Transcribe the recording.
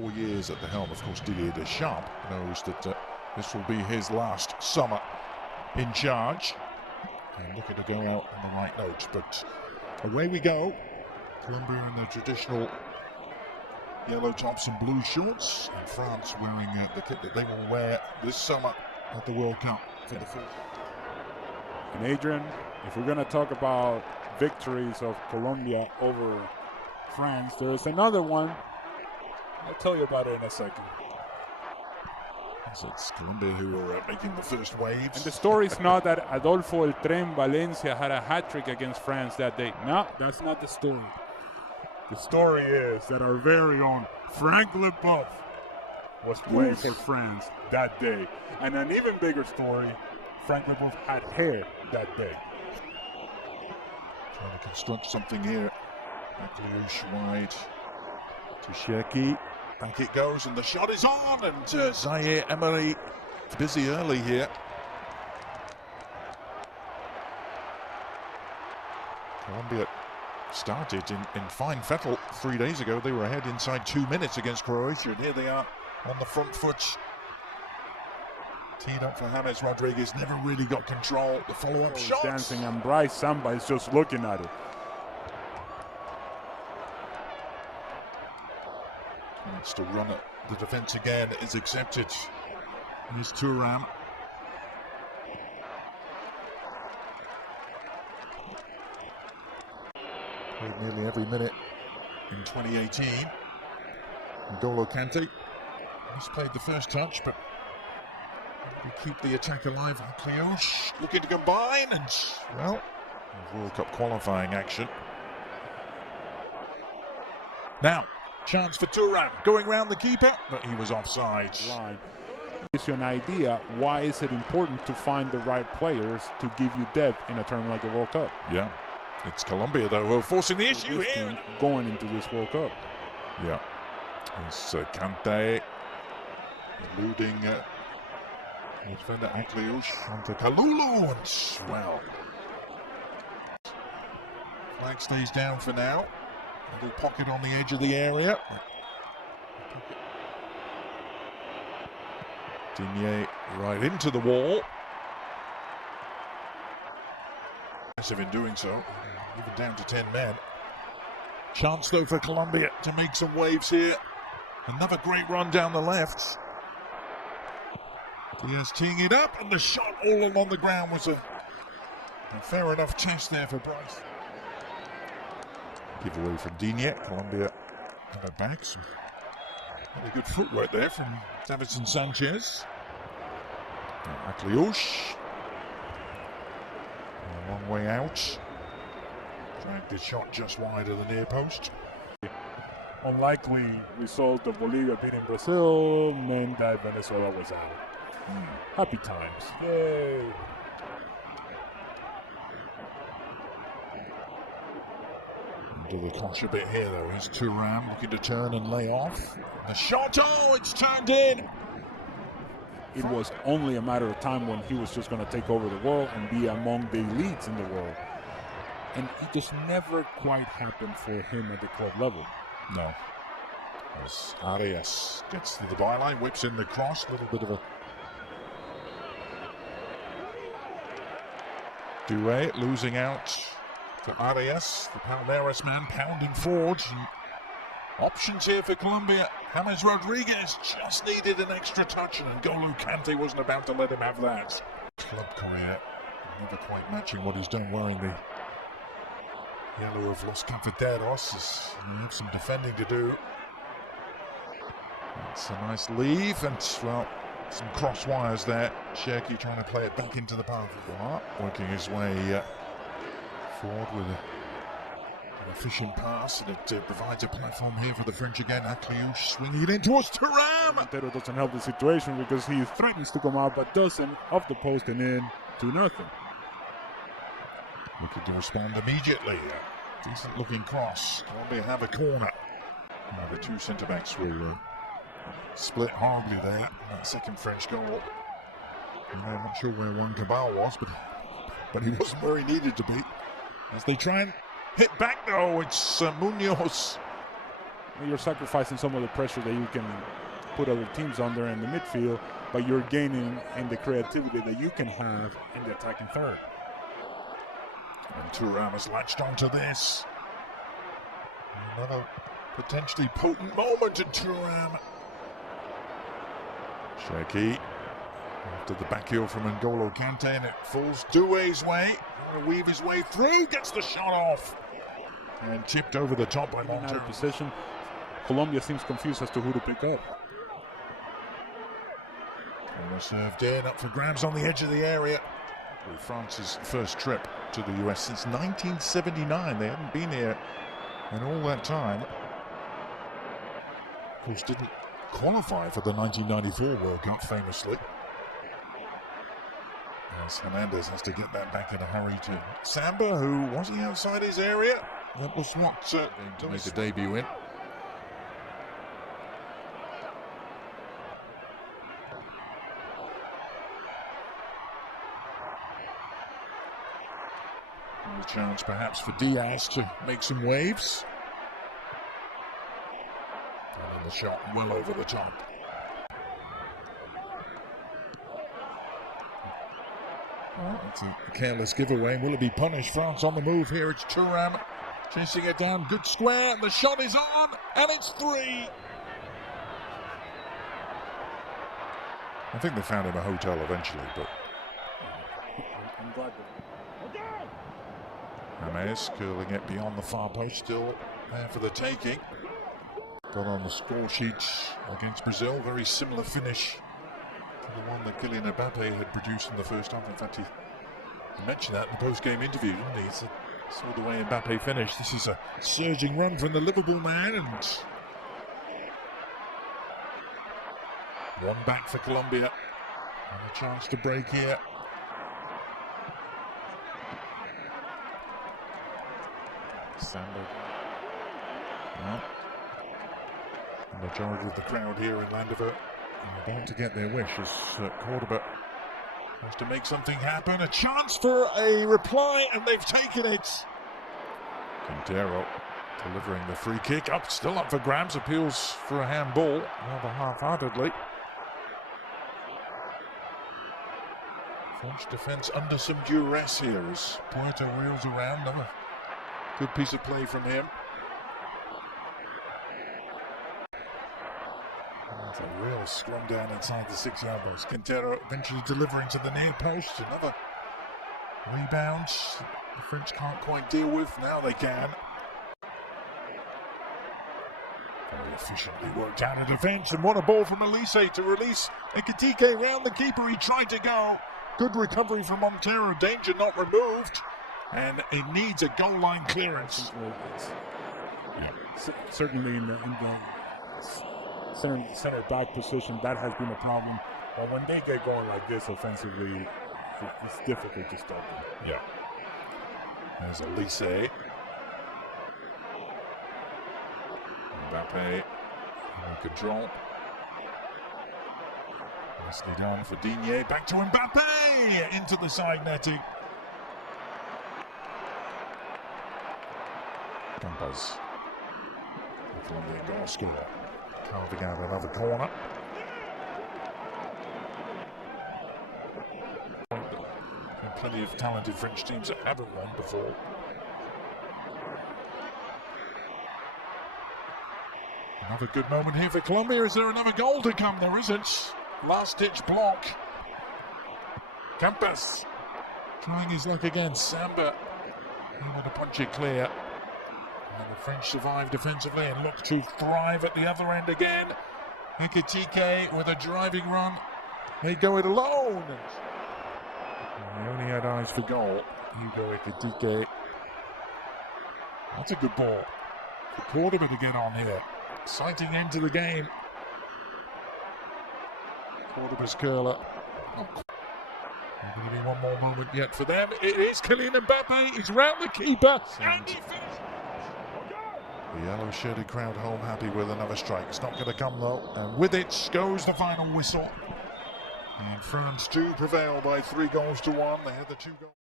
4 years at the helm. Of course, Didier Deschamps knows that this will be his last summer in charge. And looking to go out on the right note. But away we go. Colombia in their traditional yellow tops and blue shorts. And France wearing the kit that they will wear this summer at the World Cup for the first. And Adrian, if we're going to talk about victories of Colombia over France, there's another one. I'll tell you about it in a second. So it's Colombia who are making the first waves. And the story's not that Adolfo El Tren Valencia had a hat-trick against France that day. No, that's not the story. The story is that our very own Frank Leboeuf was playing for France that day. And an even bigger story, Frank Leboeuf had hair that day. Trying to construct something here. Akliouche wide to Cherki. Back it goes, and the shot is on, and Zaire Emery busy early here. Colombia started in fine fettle 3 days ago. They were ahead inside 2 minutes against Croatia, and here they are on the front foot. Teed up for James Rodriguez, never really got control. The follow-up shot. Dancing, and Bryce Samba is just looking at it. Wants to run at the defense again, is accepted. Here's Thuram. Played nearly every minute in 2018. N'Golo Kante. He's played the first touch, but we keep the attack alive. Akliouche looking to combine, and well, World Cup qualifying action. Now, chance for Thuram, going round the keeper, but he was offside. Gives you an idea why is it important to find the right players to give you depth in a tournament like the World Cup. Yeah, it's Colombia though who are forcing the issue here. Going into this World Cup. Yeah, it's Kante eluding defender Akliouche onto Kalulu, and well, flag stays down for now. Little pocket on the edge of the area. Digne right into the wall. Impressive in doing so, even down to 10 men. Chance though for Colombia to make some waves here. Another great run down the left. Diaz teeing it up, and the shot all along the ground was a fair enough test there for Bryce. Give away from Digne. Colombia have it back. Some very good footwork there from Davinson Sanchez. Akliouche. A long way out. Dragged the shot just wide of the near post. Unlikely result of Bolivia beating Brazil meant that Venezuela was out. Happy times. Yay. Into the crush a bit here though. Here's Thuram looking to turn and lay off. The shot, oh, it's turned in. It was only a matter of time when he was just going to take over the world and be among the elites in the world. And it just never quite happened for him at the club level. No. As Arias gets to the byline, whips in the cross, a little bit of a Doué losing out to Arias, the Palmeiras man pounding forward. And options here for Colombia. James Rodriguez just needed an extra touch, and N'Golo Kante wasn't about to let him have that. Club career never quite matching what he's done wearing the yellow of Los Cafeteros. He has some defending to do. It's a nice leave, and well, some cross wires there. Cherki trying to play it back into the path of the heart, working his way forward with an efficient pass, and it provides a platform here for the French again. Akliouche swinging it in towards Thuram. Montero doesn't help the situation because he threatens to come out but doesn't. Off the post and in, 2-0. Looking to respond immediately. Decent looking cross. Colombia have a corner. Now the two centre backs will split horribly there. That second French goal. I'm not sure where Juan Cabal was, but he wasn't where he needed to be. As they try and hit back though, it's Munoz You're sacrificing some of the pressure that you can put other teams under in the midfield, but you're gaining in the creativity that you can have in the attacking third. And Thuram has latched onto this. Another potentially potent moment in Thuram. Shaky after the back heel from N'Golo Kante, and it falls Doué's way. Trying to weave his way through, gets the shot off. And tipped over the top by Out of position. Colombia seems confused as to who to pick up. And served in, up for grabs on the edge of the area. With France's first trip to the US since 1979. They hadn't been here in all that time. Of course, didn't qualify for the 1994 World Cup, famously. As Hernandez has to get that back in a hurry to Samba, who was he outside his area? That was what to make a debut in. A chance perhaps for Diaz to make some waves. And then the shot well over the top. Well, it's a careless giveaway. Will it be punished? France on the move here. It's Thuram chasing it down. Good square. And the shot is on. And it's 3. I think they found him a hotel eventually, but I'm glad. James curling it beyond the far post, still there for the taking. Got on the score sheet against Brazil, very similar finish to the one that Kylian Mbappe had produced in the first half. In fact, he mentioned that in the post-game interview, didn't he? He said, saw the way Mbappe finished. This is a surging run from the Liverpool man, and one back for Colombia. And a chance to break here. Samba. Well, the majority of the crowd here in Landover are about to get their wish as Cordoba has to make something happen. A chance for a reply, and they've taken it. Quintero delivering the free kick. Still up for grabs. Appeals for a handball, rather half-heartedly. French defence under some duress here as Puerto wheels around. Another good piece of play from him. That's a real scrum down inside the 6-yard box. Quintero eventually delivering to the near post. Another rebound the French can't quite deal with. Now they can. Very efficiently worked out in defence. And what a ball from Elise to release Ekitike round the keeper. He tried to go. Good recovery from Montero. Danger not removed. And it needs a goal line clearance. Yeah. Certainly in the center back position, that has been a problem. But when they get going like this offensively, it's difficult to stop them. Yeah. There's Elise. Mbappe in control. Nicely done for Digne. Back to Mbappe! Into the side netting. Campos. The Colombian goal scorer. Carving out another corner. And plenty of talented French teams that haven't won before. Another good moment here for Colombia. Is there another goal to come? There isn't. Last-ditch block. Campos trying his luck again. Samba able to punch it clear. And the French survive defensively and look to thrive at the other end again. Ekitike with a driving run. They go it alone. And they only had eyes for goal. Hugo Ekitike. That's a good ball for Cordoba to get on here. Exciting end to the game. Cordoba's curler. Maybe one more moment yet for them. It is Kylian Mbappe. He's round the keeper. And he finishes. The yellow-shirted crowd home happy with another strike. It's not going to come though. And with it goes the final whistle. And France do prevail by 3 goals to 1. They had the 2 goals.